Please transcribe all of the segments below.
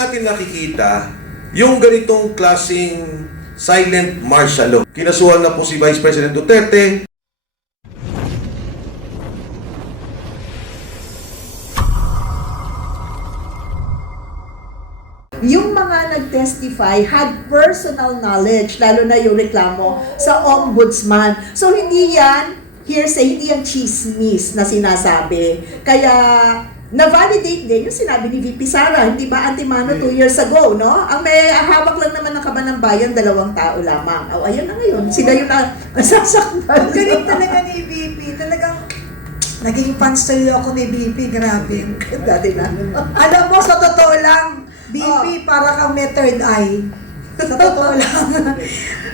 natin nakikita yung ganitong klaseng silent martial law. Kinasuhan na po si Vice President Duterte. Yung mga nag-testify had personal knowledge, lalo na yung reklamo sa ombudsman. So hindi yan hearsay, hindi yan chismis na sinasabi. Kaya na-validate din yung sinabi ni VP Sara, hindi ba Antimano 2 years ago, no? Ang may hawak lang naman ng Kaban ng Bayan, 2 tao lamang. O, ayun na ngayon. Sila yung nasasaktan. Ang galing talaga ni VP. Talagang naging fans tuloy ako ni VP. Grabe. Dati na. Alam mo, sa totoo lang, VP, para kang may third eye. Sa totoo lang.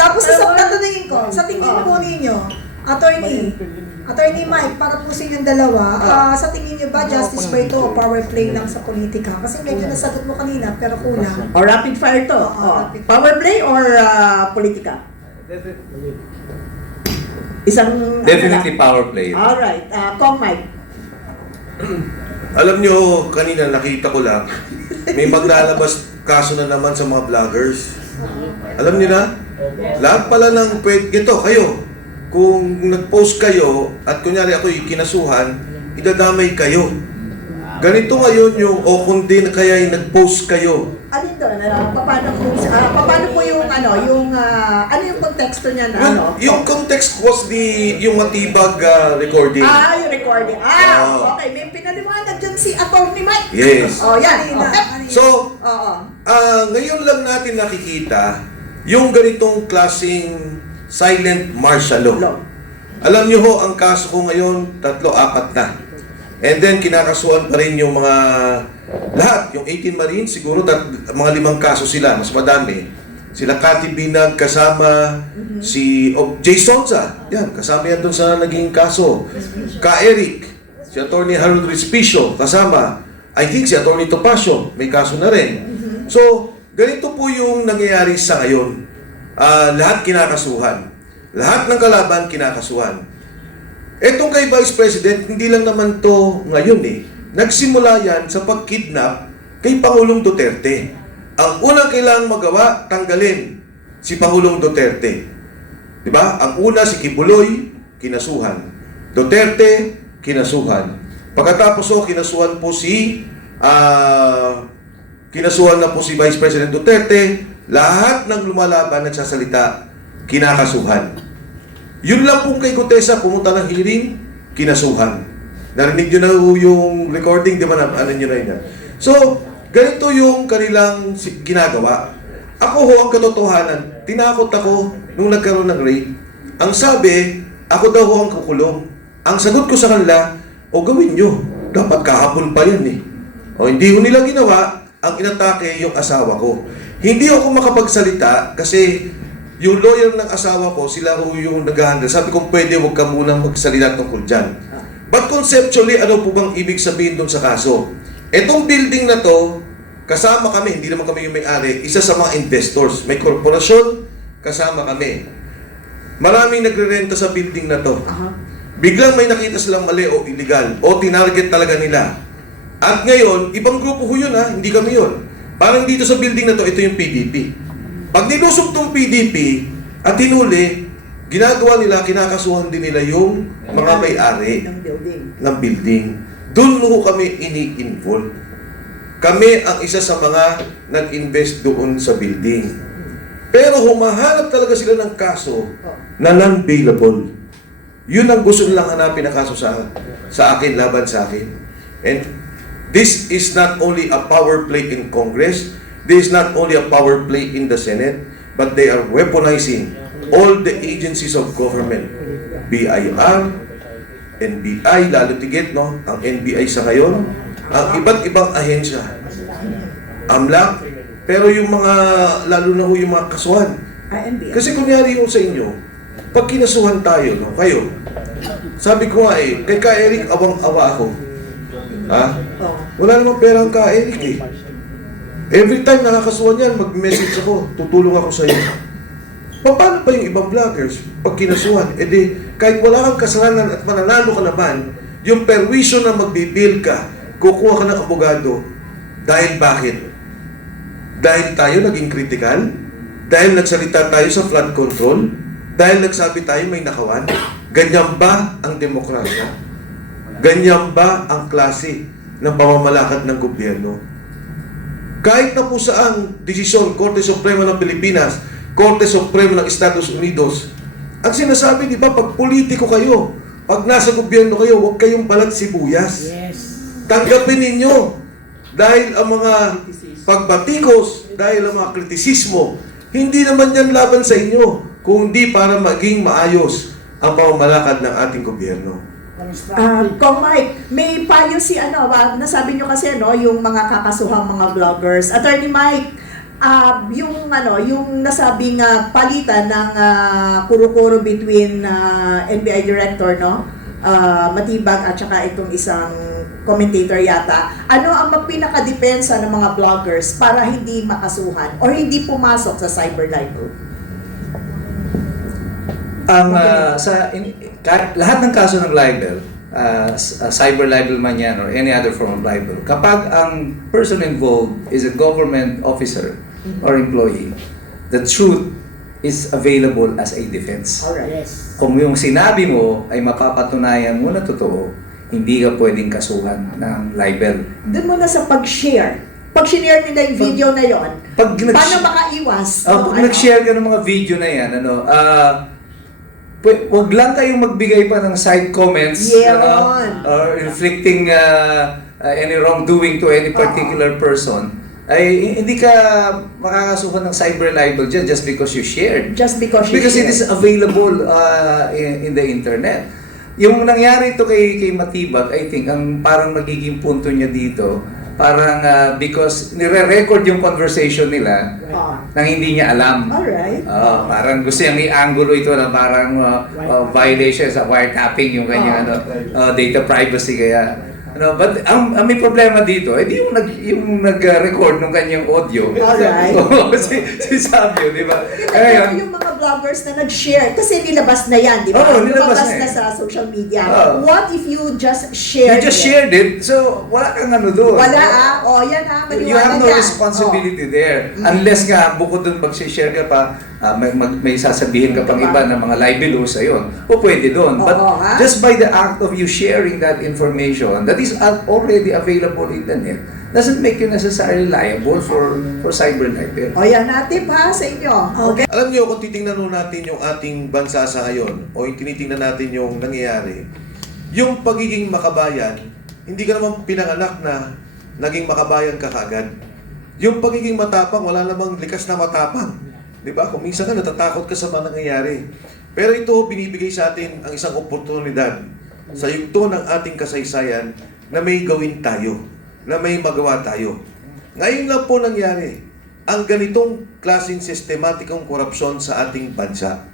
Tapos tatanungin ko, sa tingin po ninyo, Attorney Mike, para po sa inyong dalawa, sa tingin niyo ba justice ba ito o power play lang sa politika? Kasi medyo nasagot mo kanina, pero kulang. O rapid fire to. Rapid fire. Power play or politika? Isang... Definitely power play. Alright. Kong Mike. Alam nyo, kanina nakita ko lang, may maglalabas kaso na naman sa mga vloggers. Alam niyo na? Lahat pala ng ito, kayo. Kung nag-post kayo at kunyari ako'y kinasuhan, idadamay kayo. Ganito ngayon yung, o kung di na kaya nag-post kayo. Alin doon? Paano po yung ano yung konteksto niya na ano? Yung context was yung matibag recording. Yung recording. Okay. May pinaliwanag dyan si Atty. Mike. Yes. Yan. Okay. So, ngayon lang natin nakikita yung ganitong klaseng silent martial law. Alam niyo ho, ang kaso ko ngayon, 3-4 na. And then, kinakasuhan pa rin yung mga lahat, yung 18 Marines, siguro mga 5 kaso sila, mas madami. Sila Cathy Binag kasama, si Jay Sonza, yan, kasama yan dun sa naging kaso. Eric, si Atty. Harold Respicio, kasama. I think si Atty. Topacio, may kaso na rin. So, ganito po yung nangyayari sa ngayon. Lahat kinakasuhan. Lahat ng kalaban kinakasuhan. Etong kay Vice President, hindi lang naman to ngayon eh. Nagsimula yan sa pagkidnap kay Pangulong Duterte. Ang unang kailangang magawa, tanggalin si Pangulong Duterte. Diba? Ang una si Kibuloy, kinasuhan. Duterte, kinasuhan. Pagkatapos kinasuhan po kinasuhan na po si Vice President Duterte. Lahat ng lumalaban nagsasalita, kinakasuhan. Yun lang pong kay Gutesa, pumunta ng hearing, kinasuhan. Narinig nyo na yung recording, di ba? Ano nyo na yun? So, ganito yung kanilang ginagawa. Ako ho, ang katotohanan, tinakot ako nung nagkaroon ng rape. Ang sabi, ako daw ho ang kukulong. Ang sagot ko sa kanila, gawin nyo. Dapat kahapon pa yan eh. Hindi ho nila ginawa, ang inatake yung asawa ko. Hindi ako makapagsalita kasi yung lawyer ng asawa ko, sila ho yung nag-handle. Sabi ko, pwede huwag ka munang magsalita tungkol dyan. But conceptually, ano po bang ibig sabihin doon sa kaso? Etong building na to, kasama kami, hindi naman kami yung may-ari, isa sa mga investors. May korporasyon, kasama kami. Maraming nagre-renta sa building na to. Biglang may nakita silang mali o illegal o tinarget talaga nila. At ngayon, ibang grupo ho yun hindi kami yun. Parang dito sa building na to, ito yung PDP. Pag nilusog tong PDP at hinuli, ginagawa nila, kinakasuhan din nila yung mga may-ari ng building. Doon mo kami ini-involve. Kami ang isa sa mga nag-invest doon sa building. Pero humahanap talaga sila ng kaso na non-bailable. Yun ang gusto nilang hanapin na kaso sa akin, laban sa akin. And this is not only a power play in Congress, this is not only a power play in the Senate, but they are weaponizing all the agencies of government. BIR, NBI, lalo tigit, no? Ang NBI sa ngayon, ang iba't ibang ahensya. AMLAC, pero yung mga, lalo na yung mga kasuhan. Kasi kunyari yung sa inyo, pag kinasuhan tayo, no? Kayo, sabi ko nga kay Ka Eric, awang-awa ako. Wala namang pera ang Ka Eric eh. Every time nakakasuhan yan, mag-message ako, tutulong ako sa iyo. Paano pa yung ibang vloggers pag kinasuhan? Kahit wala kang kasalanan at mananalo ka naman, yung perwisyo na magbibil ka, kukuha ka ng abogado, dahil bakit? Dahil tayo naging critical? Dahil nagsalita tayo sa flood control? Dahil nagsabi tayo may nakawan? Ganyan ba ang demokrasya? Ganyan ba ang klase ng pamamalakad ng gobyerno? Kahit na po saang desisyon, Korte Suprema ng Pilipinas, Korte Suprema ng Estados Unidos, ang sinasabi, di ba, pag politiko kayo, pag nasa gobyerno kayo, huwag kayong balat sibuyas. Tanggapin ninyo dahil ang mga pagbatikos, dahil ang mga kritisismo, hindi naman yan laban sa inyo, kundi para maging maayos ang pamamalakad ng ating gobyerno. Kung Mike, may payo si nasabi nyo kasi yung mga kakasuhang mga vloggers. Attorney Mike, yung nasabing palitan ng kuro-kuro between NBI director Matibag at saka itong isang commentator yata. Ano ang pinakadepensa ng mga vloggers para hindi makasuhan or hindi pumasok sa cyber libel? Lahat ng kaso ng libel, cyber libel man yan or any other form of libel, kapag ang person involved is a government officer or employee, the truth is available as a defense. Alright. Kung yung sinabi mo ay mapapatunayan mo na totoo, hindi ka pwedeng kasuhan ng libel. Doon muna sa pag-share. Pag sinare nila yung video na yon, paano makaiwas? Pag nag-share ka ng mga video na yan, wag lang kayong magbigay pa ng side comments or inflicting any wrongdoing to any particular person. Ay hindi ka makakasuhan ng cyber libel dyan just because you shared. Just because you Because shared. it is available in the internet. Yung nangyari ito kay Matibag, I think, ang parang magiging punto niya dito, parang because nire-record yung conversation nila nang hindi niya alam. Alright. Parang gusto niyang i-angulo ito na parang violation sa wiretapping yung kanya data privacy kaya. But ang may problema dito, di yung nag-record ng kanyang audio. Alright. si Sabio, di ba? Ito yung mga vloggers na nag-share kasi nilabas na yan, di ba? Oo, nilabas na na sa social media. Oo. What if you just You shared just shared it, so wala kang doon. Wala yan maliwanag You have no yan. responsibility there. Unless nga, bukod doon mag-share ka pa, may sasabihin ka pang iba ng mga libelous, ayun. O pwede doon. But just by the act of you sharing that information, that is already available in the net, doesn't make you necessarily liable for cyber libel. O yan natin ha sa inyo. Okay? Alam niyo, kung titingnan natin yung ating bansa sa ngayon, o yung tinitingnan natin yung nangyayari, yung pagiging makabayan, hindi ka naman pinanganak na naging makabayan ka kaagad. Yung pagiging matapang, wala namang likas na matapang. Di ba? Kung minsan ka natatakot ka sa mga nangyayari. Pero ito, binibigay sa atin ang isang oportunidad sa yugto ng ating kasaysayan na may gawin tayo, na may magawa tayo. Ngayon lang po nangyari ang ganitong klaseng sistematikong korupsyon sa ating bansa.